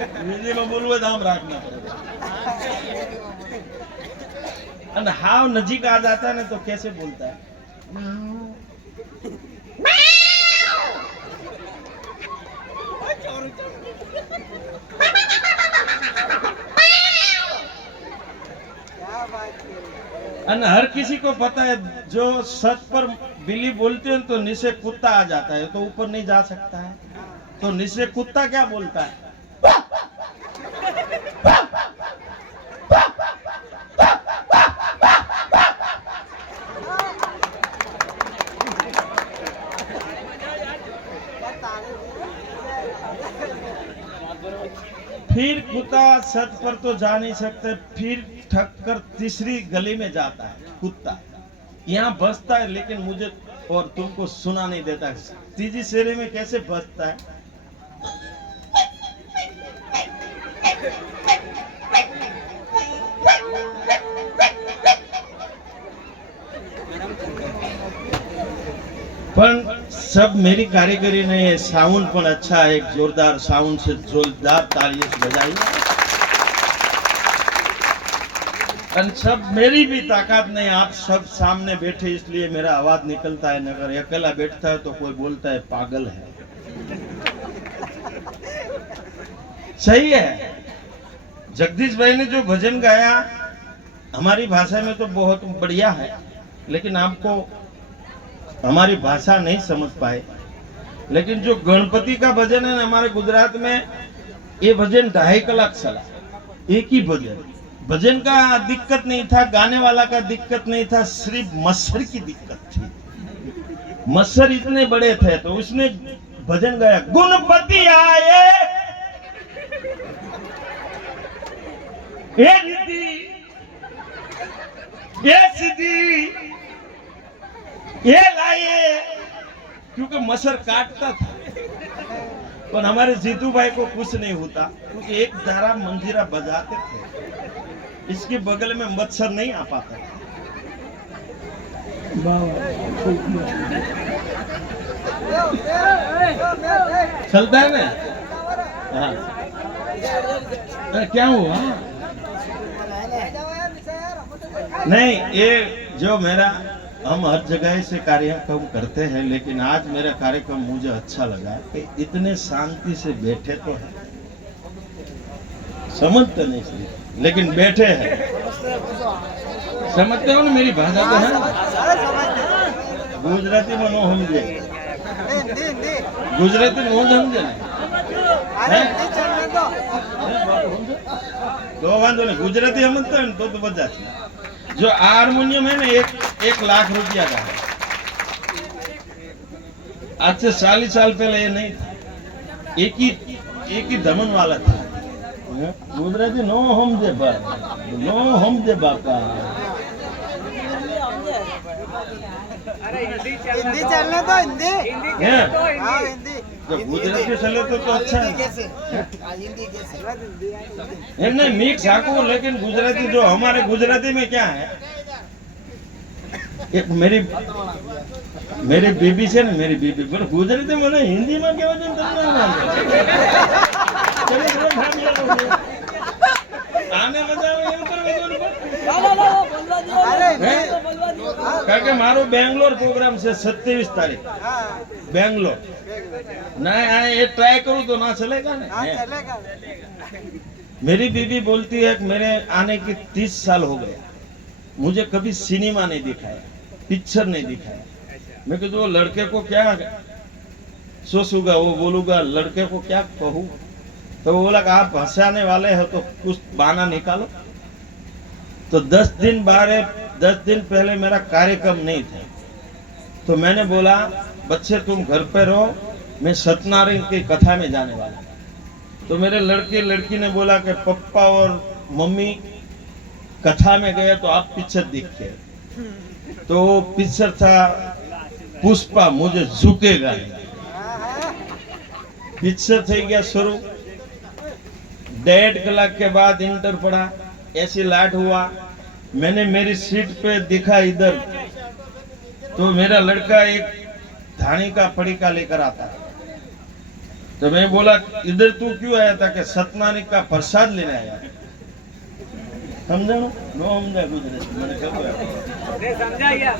हिंदी में बोलूँ दाम रखना पड़ेगा। અને હાવ નજીક आ जाता है ना तो कैसे बोलता है? અને हर किसी को पता है जो सच पर बिल्ली बोलते हैं तो नीचे कुत्ता आ जाता है, तो ऊपर नहीं जा सकता है। तो नीचे कुत्ता क्या बोलता है? फिर कुत्ता सच पर तो जा नहीं सकते, फिर ठक कर तीसरी गली में जाता है कुत्ता। यहाँ बसता है लेकिन मुझे और तुमको सुना नहीं देता। तीसरी शेरे में कैसे बसता है? पर सब मेरी कारीगरी नहीं है, साउंड पण अच्छा है। एक जोरदार साउंड से जोरदार तालियों से बजाइए। और सब मेरी भी ताकत नहीं, आप सब सामने बैठे इसलिए मेरा आवाज निकलता है। अगर अकेला बैठता है तो कोई बोलता है पागल है। सही है। जगदीश भाई ने जो भजन गाया हमारी भाषा में तो बहुत बढ़िया है, लेकिन आपको हमारी भाषा नहीं समझ पाए। लेकिन जो गणपति का भजन है ना हमारे गुजरात में, ये भजन 2.5 कलाक चला, एक ही भजन। भजन का दिक्कत नहीं था, गाने वाला का दिक्कत नहीं था, सिर्फ मच्छर की दिक्कत थी। मच्छर इतने बड़े थे तो उसने भजन गाया, गणपति आए ये रिद्धि ये सिद्धि ये लाए, क्योंकि मच्छर काटता था। पर हमारे जीतू भाई को कुछ नहीं होता, क्योंकि एक धारा मंजीरा बजाते थे, इसके बगल में मच्छर नहीं आ पाता। चलता है ना? हाँ। क्या हुआ? नहीं, ये जो मेरा हम हर जगह से कार्यक्रम करते हैं, लेकिन आज मेरा कार्यक्रम मुझे अच्छा लगा कि इतने शांति से बैठे तो हैं, समझते नहीं सही, लेकिन बैठे हैं। समझते हो ना मेरी भाषा तो है? गुजराती में नो समझे, गुजराती में समझे तो वांधो नहीं, गुजराती समझते हैं तो बजा। जो हारमोनियम है ना 1 लाख रुपया का है। आज से 40 साल पहले ये नहीं था, एक ही धमन वाला था। गुजराती नो समझे नो समझे बापा। हिंदी चलने दो, हिंदी तो गुजराती चले तो अच्छा है। नहीं मिक्स आको, लेकिन गुजराती जो हमारे गुजराती में क्या है, एक मेरी बीबी से ना, मेरी बीबी पर गुजराती में हिंदी में क्या आने मजा કારણ કે મારો બેંગ્લોર પ્રોગ્રામ છે 27 તારીખ બેંગ્લોર ना ये ट्राई करूँ तो ना चलेगा ना? चलेगा। मेरी बीबी बोलती है कि मेरे आने के 30 साल हो गए, मुझे कभी सिनेमा नहीं दिखाया, पिक्चर नहीं दिखाया। मैं कहूँ लड़के को क्या सोचूंगा, वो बोलूंगा लड़के को क्या कहूँ। तो वो बोला आप हंसाने वाले हो तो कुछ बहाना निकालो। तो 10 दिन पहले मेरा कार्यक्रम नहीं था, तो मैंने बोला बच्चे तुम घर पे रहो, मैं सत्यनारायण की कथा में जाने वाला। तो मेरे लड़की ने बोला कि पप्पा और मम्मी कथा में गए तो आप पिक्चर देखिए। तो पिक्चर था पुष्पा मुझे झुकेगा नहीं। पिक्चर થઈ ગયા शुरू, 1.5 कलाक के बाद इंटर पड़ा, ऐसी लाट हुआ। मैंने मेरी सीट पे दिखा इधर, तो मेरा लड़का एक धानी का पड़ीका लेकर आता है। तो मैं बोला इधर तू क्यों आया था? कि सतनारायण का प्रसाद लेने आया। समझा नो समझा गुजराती मैंने खबर है समझा गया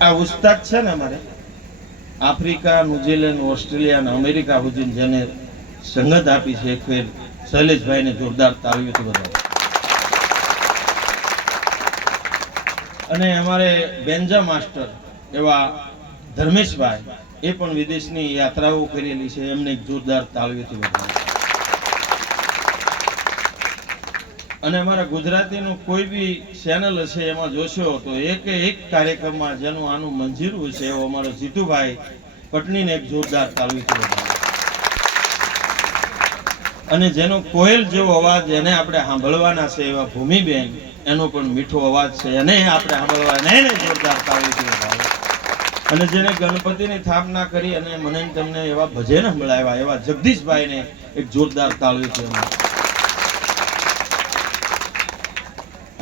આ ઉસ્તાદ છે ને અમારે આફ્રિકા, ન્યુઝીલેન્ડ, ઓસ્ટ્રેલિયા અને અમેરિકા સુધી જેને સંગત આપી છે, એક ફેર શૈલેષભાઈને જોરદાર તાળીઓથી વધાવો. અને અમારે બેન્જા માસ્ટર એવા ધર્મેશભાઈ, એ પણ વિદેશની યાત્રાઓ કરેલી છે, એમને એક જોરદાર તાળીઓથી વધાવો. અને અમારા ગુજરાતીનું કોઈ બી ચેનલ હશે એમાં જોશો તો એક કાર્યક્રમમાં જેનું આનું મંજીરું છે એવો અમારો જીતુભાઈ પટણીને એક જોરદાર તાળીઓથી વધાવો. અને જેનો કોયલ જેવો અવાજ એને આપણે સાંભળવાના છે એવા ભૂમિબેન, એનો પણ મીઠો અવાજ છે, એને આપણે સાંભળવાના, એને જોરદાર તાળીઓથી વધાવો. અને જેને ગણપતિની સ્થાપના કરી અને મને તમને એવા ભજન સંભળાવ્યા એવા જગદીશભાઈને એક જોરદાર તાળીઓથી વધાવો.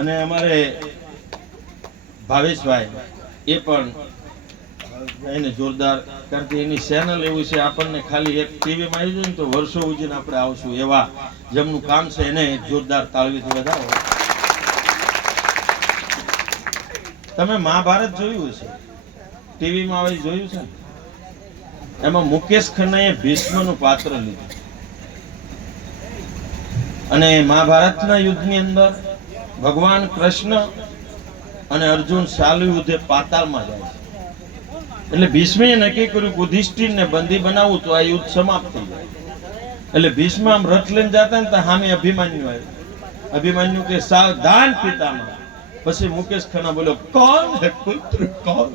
અને અમારે ભાવેશભાઈ, એ પણ એને જોરદાર, કારણ કે એની ચેનલ એવું છે, આપણને ખાલી એક ટીવીમાં આવી જાય ને તો વર્ષો ઉજીને આપણે આવશું એવા જેમનું કામ છે, એને જોરદાર તાળીઓથી વધાવો. તમે મહાભારત જોયું છે, ટીવીમાં આવે જોયું છે? એમાં મુકેશ ખન્નાએ ભીષ્મનું પાત્ર લીધું અને મહાભારતના યુદ્ધની અંદર ભગવાન કૃષ્ણ અને અર્જુન ચાલુ યુદ્ધે પાતાળમાં જાય છે. એટલે ભીષ્મે નક્કી કર્યું કે યુધિષ્ઠિરને બંદી બનાવવું તો આ યુદ્ધ સમાપ્ત થઈ જાય. એટલે ભીષ્મ આમ રથ લઈને જતા ને તો સામે અભિમન્યુ આવ્યો. અભિમન્યુ કે સાવધાન પિતામહ. પછી મુકેશ ખન્ના બોલ્યો, કોણ હે પુત્ર, કોણ?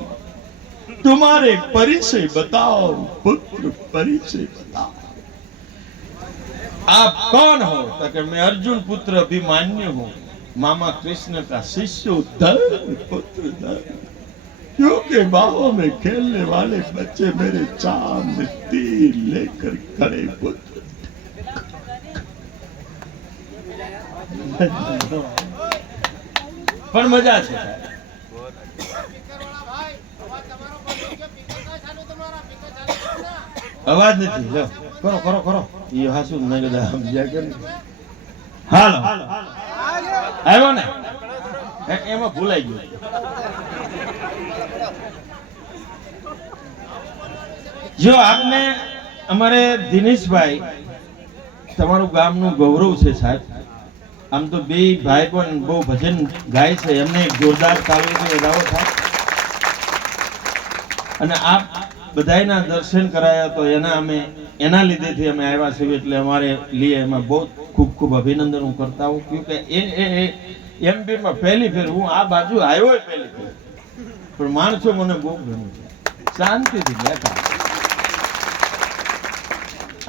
तुम्हारे परिचय बताओ पुत्र, परिचय बताओ. आप कौन हो? तो कि मैं अर्जुन पुत्र अभिमन्यु हूँ, मामा कृष्ण का शिष्य, धर्म पुत्र धर्म. क्योंकि बाहों में खेलने वाले बच्चे मेरे चांद तीर लेकर खड़े पुत्र. पर मजा છે. અવાજ નથી. લો કરો કરો કરો. એ હાસુ મેં કીધું સમજ્યા કે હાલો આવ્યો ને, એમાં ભૂલાઈ ગયું. જો આપને અમારે દિનેશભાઈ, તમારું ગામનું ગૌરવ છે સાહેબ. આમ તો બે ભાઈ પણ બહુ ભજન ગાય છે, એમને એક જોરદાર તાળીઓથી વધાવો થાય. અને આપ બધાયના દર્શન કરાયા તો એના લીધેથી અમે આવ્યા છીએ. એટલે અમારે લીએ એમાં બહુ ખૂબ ખૂબ અભિનંદન હું કરતા હું, કે એમપીમાં પહેલી ફેર હું આ બાજુ આવ્યો પહેલી ફેર, પણ માણસો મને બહુ ગમ્યું છે, શાંતિથી બેઠા.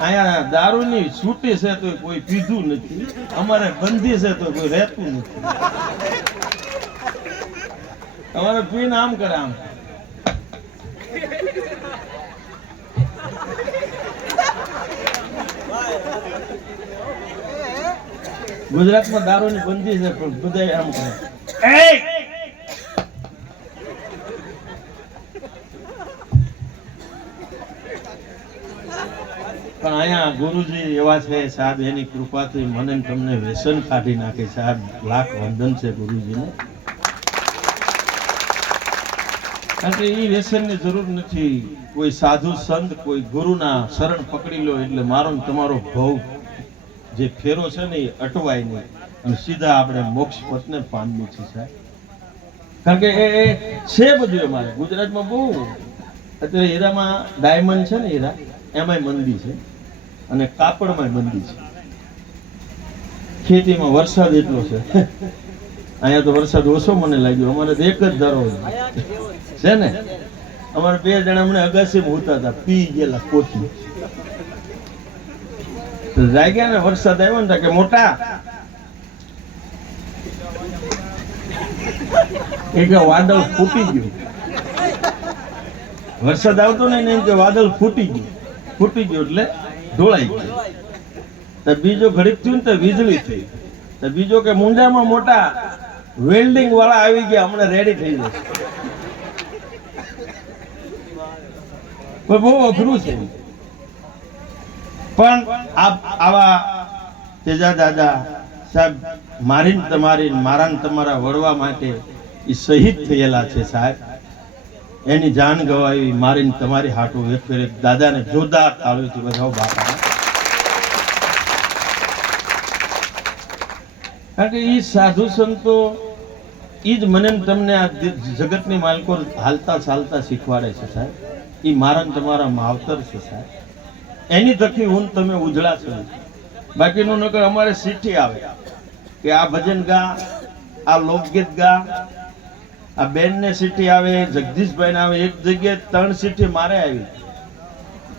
અહીંયા દારૂની છૂટી છે તો કોઈ પીધું નથી, અમારે બંધી છે તો કોઈ રહેતું નથી. અમારે પીને આમ કરે આમ. ગુજરાતમાં દારૂની બંધી છે પણ બધા આમ કરે. પણ અહીંયા ગુરુજી એવા છે સાહેબ, એની કૃપાથી મને તમને વ્યસન કાઢી નાખે સાહેબ. લાખ વંદન છે ગુરુજીને. કારણ કે એ વ્યસનની જરૂર નથી. કોઈ સાધુ સંત, કોઈ ગુરુના શરણ પકડી લો એટલે મારો તમારો ભવ જે ફેરો છે ને એ અટવાય નહીં અને સીધા આપણે મોક્ષ પથને પામવું છે સાહેબ. કારણ કે એ છે બધું અમારે ગુજરાતમાં બહુ. અત્યારે હીરામાં ડાયમંડ છે ને, હીરા એમાંય મંદી છે અને કાપડમાંય મંદી છે. ખેતીમાં વરસાદ એટલો છે, અહીંયા તો વરસાદ ઓછો મને લાગ્યો. અમારે તો એક જ ધારો છે ને. અમારે બે જણા મને અગાસીમાં ઉતા હતા, પી ગયેલા કોઠી. જાગ્યા ને વરસાદ આવ્યો ને કે મોટા એક વાદળ ફૂટી ગયું. વરસાદ આવતો ને એમ કે વાદળ ફૂટી ગયું એટલે ઢોળાઈ ગયું. તો બીજો ઘડીક થયું ને તો વીજળી થઈ. તો બીજો કે મુંડામાં મોટા વેલ્ડિંગ વાળા આવી ગયા, હમણાં રેડી થઈ જશે. પણ બહુ અઘરું છે. પણ આવા તેજા દાદા સાહેબ મારી તમારી મારા તમારા વડવા માટે એ શહીદ થયેલા છે સાહેબ. એની જાન ગવાવી મારીને તમારી હાટું એક ફેર દાદાને જોરદાર તાળીઓથી વધાવો બાપા. કારણ કે એ સાધુ સંતો એ જ મને તમને આ જગતની માલકો હાલતા ચાલતા શીખવાડે છે સાહેબ. એ મારા તમારા માવતર છે સાહેબ. એની થકી હું તમે ઉજળા છો. બાકીનું નકર અમારે ચિઠ્ઠી આવે કે આ ભજન ગા, આ લોકગીત ગા. આ બેન ને ચિઠ્ઠી આવે, જગદીશભાઈ ને આવે. એક જગ્યાએ 3 ચિઠ્ઠી મારે આવી.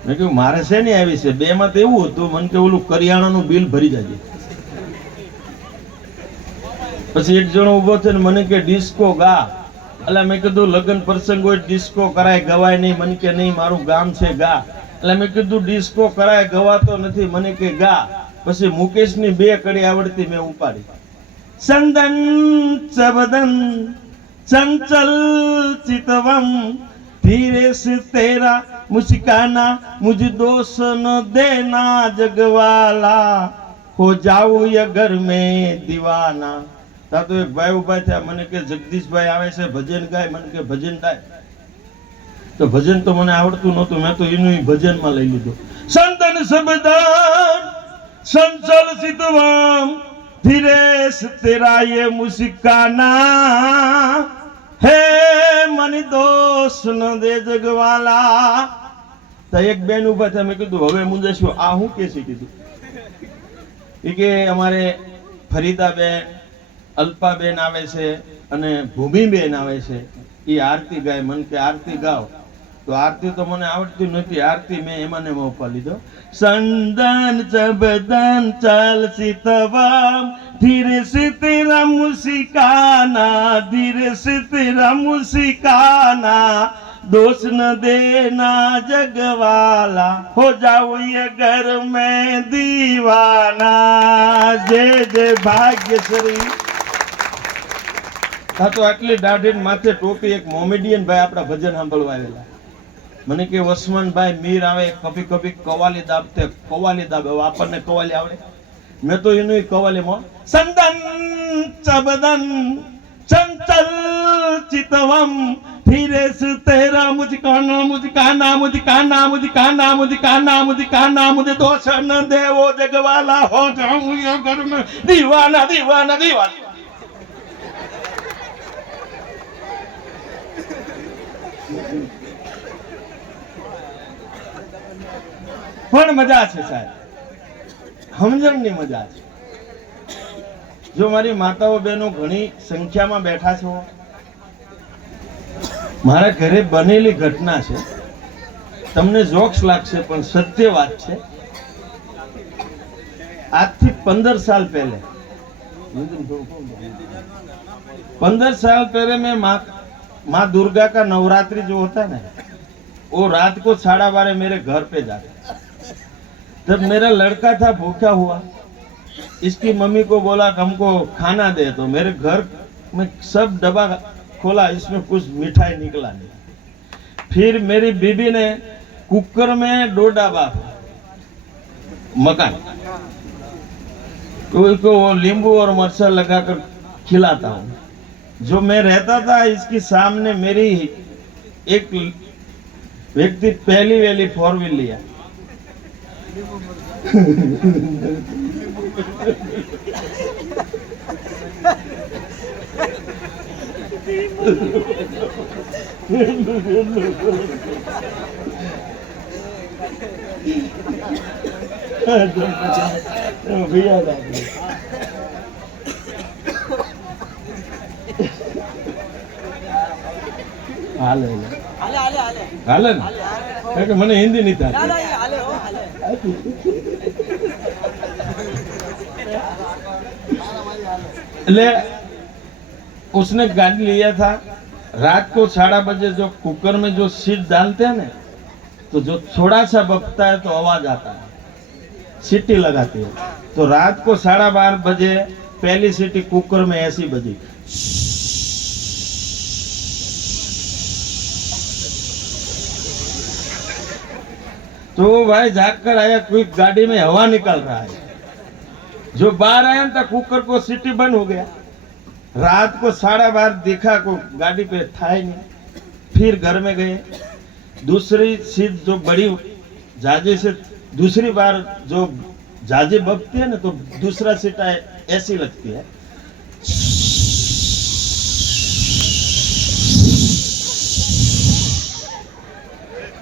મેં કહ્યું મારે છે ને આવી છે 2 માં તો એવું હતું, મને કે ઓલું કરિયાણાનું બિલ ભરી જાય. પછી એક જણો ઉભો થયો ને મને કે ડિસ્કો ગા. એટલે મેં કીધું લગ્ન પ્રસંગ હોય ડિસ્કો કરાય ગવાય નહીં. મને કે નહીં મારું ગામ છે ગા. એટલે મેં કીધું ડિસ્કો કરાય ગવાતો નથી. મને કે ગા. પછી મુકેશની 2 કડી આવડતી મેં ઉપાડી. સંદન ચબદન चंचल चितवम धीरे से तेरा मुस्काना मुझे दोष न देना जगवाला हो जाऊं ये घर में दीवाना. તા તો એક ભાઈ ઉભા થયા. મને કે જગદીશભાઈ આવે છે ભજન ગાય. મને કે ભજન ગાય. તો ભજન તો મને આવડતું નહોતું. મેં તો એનું ભજનમાં લઈ લીધું. સંતન શબ્દન સંચલ સિતવમ ધીરે સે તેરા ये मुस्काना હે મની દોષ ન દે જગવાલા. તો એક બેન ઉભા થયા. મેં કીધું હવે મુંજશું આ હું કે છે કીધું. એ કે અમારે ફરીદાબેન, અલ્પાબેન આવે છે અને ભૂમિબેન આવે છે. એ આરતી ગાય. મને કે આરતી ગાવ. તો આરતી તો મને આવડતી નથી. આરતી મેં એમાં ને મોપા લીધો. સંદન ચબદન ચાલ સિતવમ धीरे से तेरा मुस्काना धीरे से तेरा मुस्काना दोष न देना जगवाला हो जाओ ये घर में दीवाना. जय जय भाग्यश्री. હા તો આટલી દાઢી માથે ટોપી એક મોમેડિયન ભાઈ આપણા ભજન સાંભળવા આવેલા. મને કે વસમાનભાઈ મીર આવે કભી કભી કવાલી દાબતે. કવાલી દાબે. આપણને કવાલી આવડે? मैं तो इन कवाली में संदन चबदन चंचल चितवम धीरे से तेरा मुझकाना मुझकाना मुझकाना मुझकाना मुझकाना मुझकाना मुझे दोष न दे वो जगवाला हो जाऊं ये घर में दीवाना दीवाना दीवाना. પણ મજા છે સાહેબ. સમજણની મજા છે. જો મારી માતાઓ બહેનો ઘણી સંખ્યામાં બેઠા છો. મારા ઘરે બનેલી ઘટના છે. તમને જોક્સ લાગશે પણ સત્ય વાત છે. આજથી 15 साल पहले 15 साल पहले मैं माँ दुर्गा का नवरात्रि जो होता है ना, वो रात को 12:30 मेरे घर पे जाता. जब मेरा लड़का था भूखा हुआ, इसकी मम्मी को बोला हमको खाना दे. तो मेरे घर में सब डब्बा खोला, इसमें कुछ मिठाई निकला नहीं. फिर मेरी बीबी ने कुकर में डोडा बाफ मकान उसको वो नींबू और मरचा लगाकर खिलाता हूँ. जो मैं रहता था इसके सामने मेरी एक व्यक्ति पहली वेली 4 व्हील लिया. भैया हाल हाल हाल મને હિન્દી નહીં થતી. એટલે उसने गाड़ी लिया था. रात को 12:30 बजे जो कुकर में जो सीट डालते हैं ना, तो जो थोड़ा सा बकता है तो आवाज आता है, सीटी लगाती है. तो रात को 12:30 बजे पहली सीटी कुकर में ऐसी बजी. तो भाई जाग कर आया, कोई गाड़ी में हवा निकल रहा है। जो बाहर आया ना, कुकर को सीटी बंद हो गया। रात को 12:30 देखा को गाड़ी पे था ही नहीं। फिर घर में गए, दूसरी सीट जो बड़ी जाजे से दूसरी बार जो जाजे बपती है ना, तो दूसरा सीट ऐसी लगती है।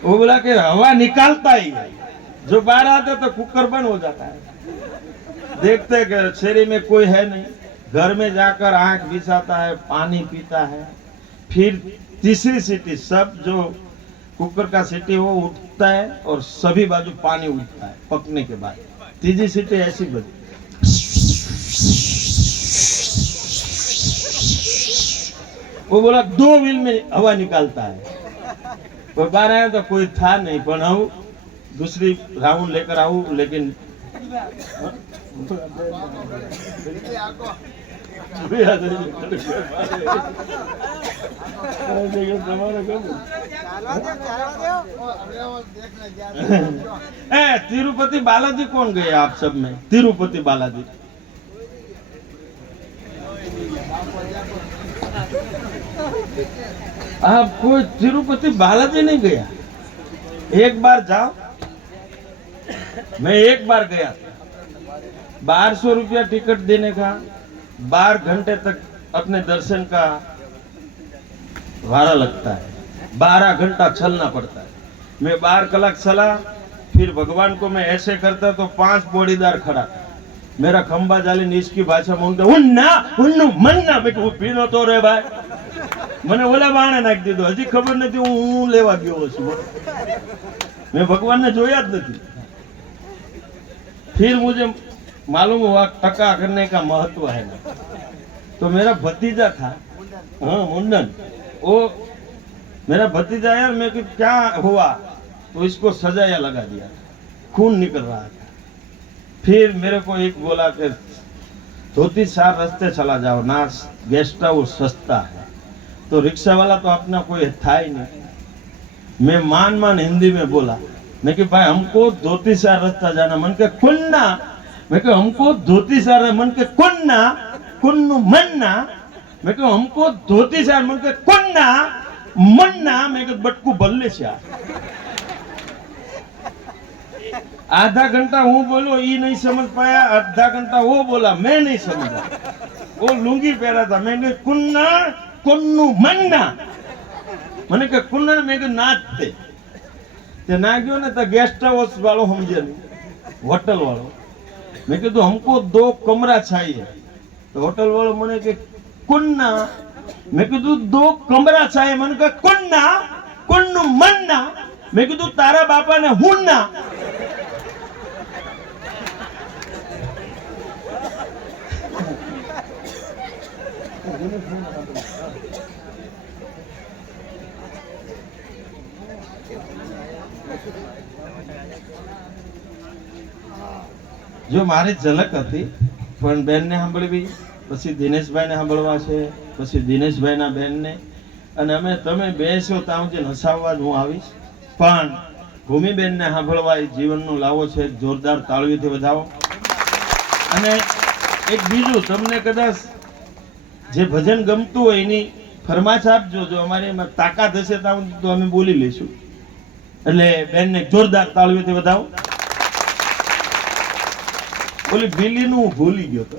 वो बोला कि हवा निकालता ही है, जो बाहर आता तो कुकर बंद हो जाता है। देखते कि शरीर में कोई है नहीं। घर में जाकर आंख बिछाता है, पानी पीता है। फिर तीसरी सीटी, सब जो कुकर का सीटी वो उठता है और सभी बाजू पानी उठता है पकने के बाद। तीसरी सीटी ऐसी बजी। वो बोला 2 व्हील में हवा निकालता है। कोई बार आया तो कोई था नहीं, पर आऊ दूसरी राउंड लेकर आऊ, लेकिन तिरुपति बालाजी कौन गए आप सब में? तिरुपति बालाजी आप कोई तिरुपति बालाजी नहीं गया? एक बार जाओ। मैं एक बार गया था। 1200 रुपया टिकट देने का, 12 घंटे तक अपने दर्शन का भाड़ा लगता है। 12 घंटा चलना पड़ता है। मैं 12 कलाक चला, फिर भगवान को मैं ऐसे करता तो 5 बॉडीदार खड़ा था। मेरा खंबा जाली इसकी भाषा में उनका उन्ना उन्नु मन्ना मैं कहूं पीनो तो रे भाई મને ઓલા બાણે નાખી દીધો। હજી ખબર નથી હું લેવા ગયો છું। मैं भगवान ने जोया नहीं। फिर मुझे मालूम हुआ टका करने का महत्व है ना। तो मेरा भतीजा था, हाँ मुंडन, वो मेरा भतीजा यार, मैं कि क्या हुआ? तो इसको सजाया लगा दिया, खून निकल रहा था। फिर मेरे को एक बोला कि धोती 4 रास्ते चला जाओ ना, गेस्ट हाउस सस्ता है। तो रिक्शा वाला तो अपना कोई था ही नहीं। मैं मान हिंदी में बोला, मैं कि भाई हमको धोती 4 रास्ता जाना। मन के कुन्ना, मैं कि हमको धोती 4, मन के कुन्ना कुन्नु मन्ना, मैं कि हमको धोती 4, मन के कुन्ना मन्ना, मैं कि बटकू बल्ले से। आधा घंटा हूँ बोलो, ये नहीं समझ पाया। आधा घंटा वो बोला, मैं नहीं समझा। वो लुंगी पहरा था। मैंने कुन्ना कुन्नु मन्ना, मैंने कहा कुन्ना, मैं नाचते ते ना गयो ने तो गेस्ट हाउस वालों समझे नहीं, होटल वालों। मैं कहूँ हमको 2 कमरा चाहिए। तो होटल वालों मैंने के कुन्ना, मैं कहूँ 2 कमरा चाहिए। मैंने कहा कुन्ना कुन्नु मन्ना, मैं कहूँ तारा बापा ने हुन्ना। जो मारी झलक હતી પણ બેનને સાંભળવી, પછી દિનેશભાઈને સાંભળવા છે, પછી દિનેશભાઈના બેનને, અને અમે તમે બેસો ત્યાં સુધી હસાવવા જ હું આવીશ। પણ ભૂમિબેનને સાંભળવા એ જીવનનો લાવો છે। જોરદાર તાળીઓથી વધાવો। અને એક બીજું, તમને કદાચ જે ભજન ગમતું હોય એની ફરમાશ આપજો। જો અમારી એમાં તાકાત હશે તો અમે બોલી લઈશું। એટલે બેનને જોરદાર તાળીઓથી વધાવો। બોલી બિલીનું ભૂલી ગયો તો